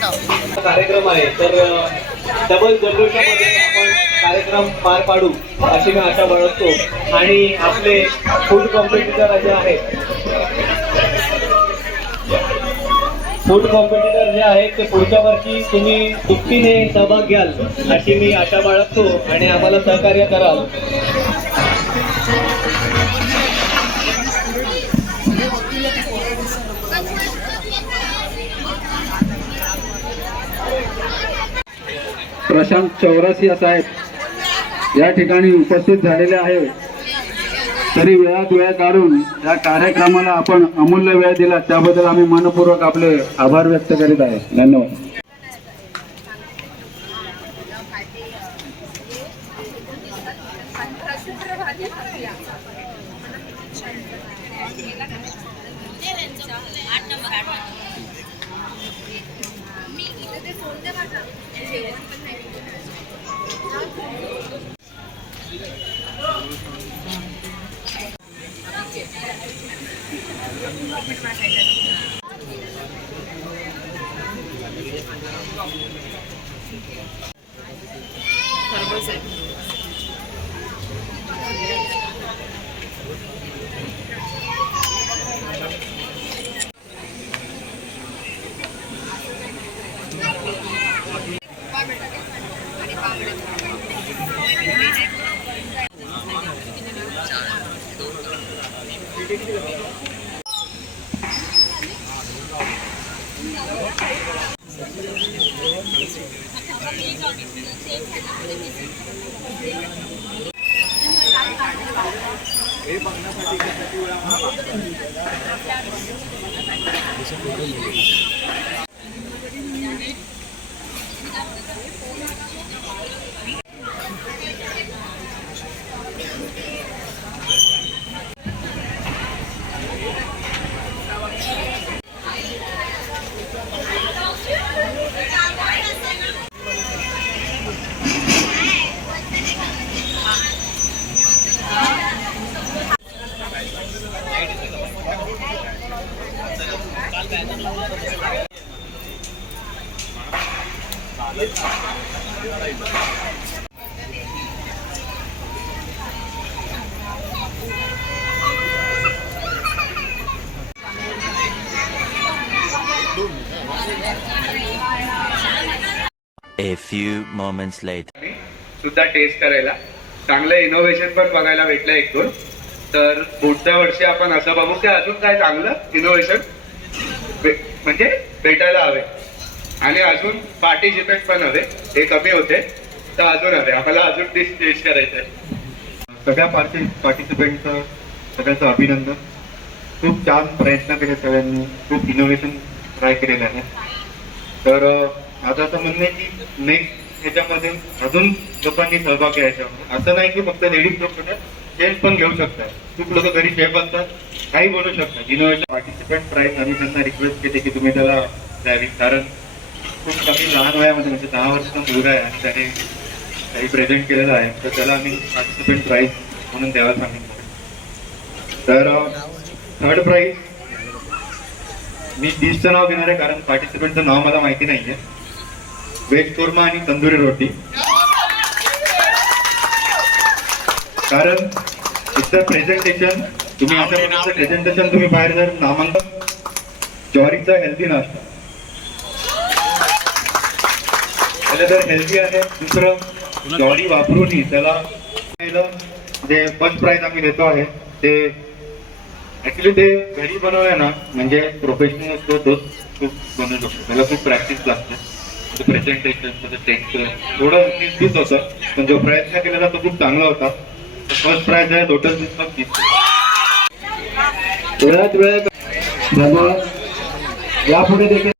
कार्यक्रम आहे तर डबल जल्लोषामध्ये आपण कार्यक्रम पार पाडू अशी मी आशा बाळगतो. आणि आपले फूड कॉम्पिटिटर जे आहेत जे आहेत ते पुढच्या वर्षी तुम्ही दुपटीने सहभाग घ्याल अशी मी आशा बाळगतो आणि आम्हाला सहकार्य कराल. प्रशांत चौरसिया साहेब या ठिकाणी उपस्थित झालेले आहेत. तरी वेळात वेळ काढून या कार्यक्रमाला आपण अमूल्य वेळ दिला त्याबद्दल आम्ही मनपूर्वक आपले आभार व्यक्त करीत आहे. धन्यवाद. A few moments later. सुद्धा टेस्ट करायला चांगलं इनोव्हेशन पण बघायला भेटलं एक दोन. तर पुढच्या वर्षी आपण असं बघू की अजून काय चांगलं इनोव्हेशन म्हणजे भेटायला हवे आणि अजून पार्टिसिपेंट पण हवे. हे कमी होते तर अजून हवे आम्हाला, अजून टेस्ट करायचं आहे. सगळ्या पार्टिसिपेंटचं सगळ्यांचं अभिनंदन. खूप छान प्रयत्न केले सगळ्यांनी, खूप इनोव्हेशन ट्राय केलेलं आहे. तर आता असं म्हणणं आहे की नेक्स्ट ह्याच्यामध्ये अजून लोकांनी सहभाग घ्यायचा. असं नाही की फक्त लेडीज लोक जेंट्स पण घेऊ शकतात. खूप लोक घरी शेफ असतात, काही बनवू शकतात. इनोव्हेशन पार्टिसिपेंट प्राईज आम्ही त्यांना रिक्वेस्ट केली की तुम्ही त्याला द्यावी, कारण खूप कमी लहान वयामध्ये म्हणजे 10 वर्षाचा मुलगा आहे आणि त्याने काही प्रेझेंट केलेलं आहे, तर त्याला आम्ही पार्टिसिपेंट प्राईज म्हणून द्यायला सांगितलं. तर थर्ड प्राईज मी डिशचं नाव घेणार आहे कारण पार्टिसिपेंटचं नाव मला माहिती नाहीये. व्हेज कोरमा आणि तंदुरी रोटी. कारण इथं प्रेझेंटेशन तुम्ही अशा प्रकारचं प्रेझेंटेशन तुम्ही बाहेर जर नामांकन ज्वारीचा हेल्दी नाश्ता त्याला जर हेल्दी आहे. दुसरं ज्वारी वापरूनही त्याला जे फर्स्ट प्राइज आम्ही देतो आहे ते ऍक्च्युली ते घरी बनवलंय ना म्हणजे प्रोफेशनल असतो तोच खूप बनवू शकतो. त्याला खूप प्रॅक्टिस लागते. प्रेझेंटेशन त्याचं टेक्स्ट थोडं दिसत होतं पण जो प्रयत्न केलेला तो खूप चांगला होता. फर्स्ट प्राइज आहे टोटल वेळात वेळ यापुढे देखील